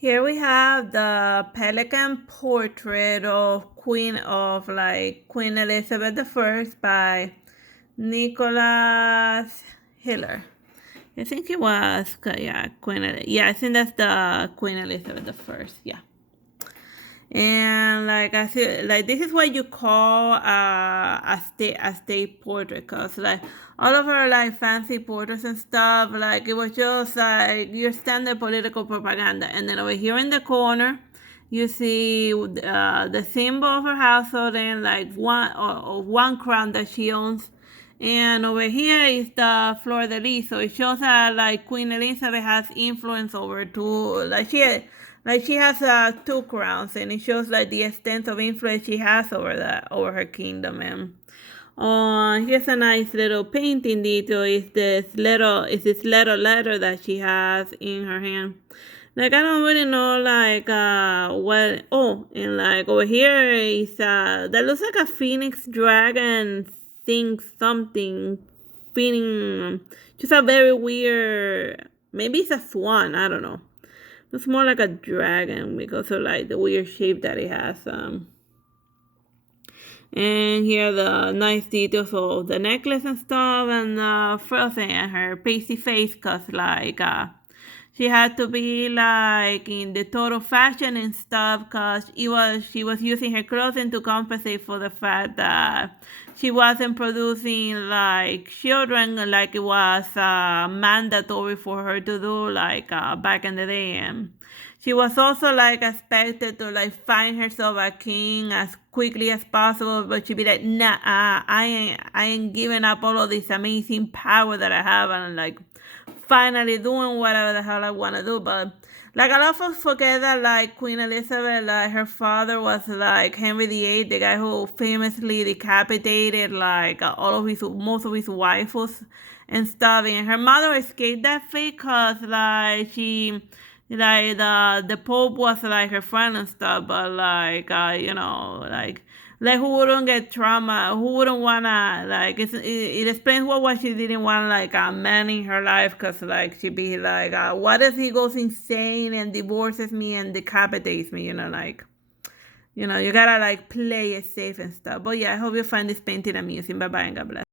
Here we have the Pelican portrait of Queen Elizabeth I by Nicholas Hilliard. I think it was, yeah, yeah, I think that's the Queen Elizabeth I, yeah. And like I feel like this is what you call a state portrait, cause like all of her like fancy portraits and stuff, like it was just like your standard political propaganda. And then over here in the corner, you see the symbol of her household and like one crown that she owns. And over here is the fleur de lis, so it shows that like Queen Elizabeth has influence over two, like she has two crowns, and it shows like the extent of influence she has over her kingdom. And here's a nice little painting detail. Is this little letter that she has in her hand. Like I don't really know like what. Oh, and like over here is that looks like a phoenix dragon thing, something feeling just a very weird. Maybe it's a swan. I don't know. It's more like a dragon because of like the weird shape that it has. And here are the nice details of the necklace and stuff, and Frozen and her pasty face, cause like she had to be like in the total fashion and stuff, cause she was using her clothing to compensate for the fact that she wasn't producing like children like it was mandatory for her to do like back in the day. And she was also like expected to like find herself a king as quickly as possible, but she'd be like, nah, I ain't giving up all of this amazing power that I have, and like finally doing whatever the hell I want to do. But like a lot of folks forget that like Queen Elizabeth, like her father was like Henry VIII, the guy who famously decapitated like most of his wives and stuff. And her mother escaped that fate because like the Pope was like her friend and stuff, but like like who wouldn't get trauma? Who wouldn't wanna like? It explains why she didn't want like a man in her life, cause like she'd be like, what if he goes insane and divorces me and decapitates me? You gotta like play it safe and stuff. But yeah, I hope you find this painting amusing. Bye bye and God bless.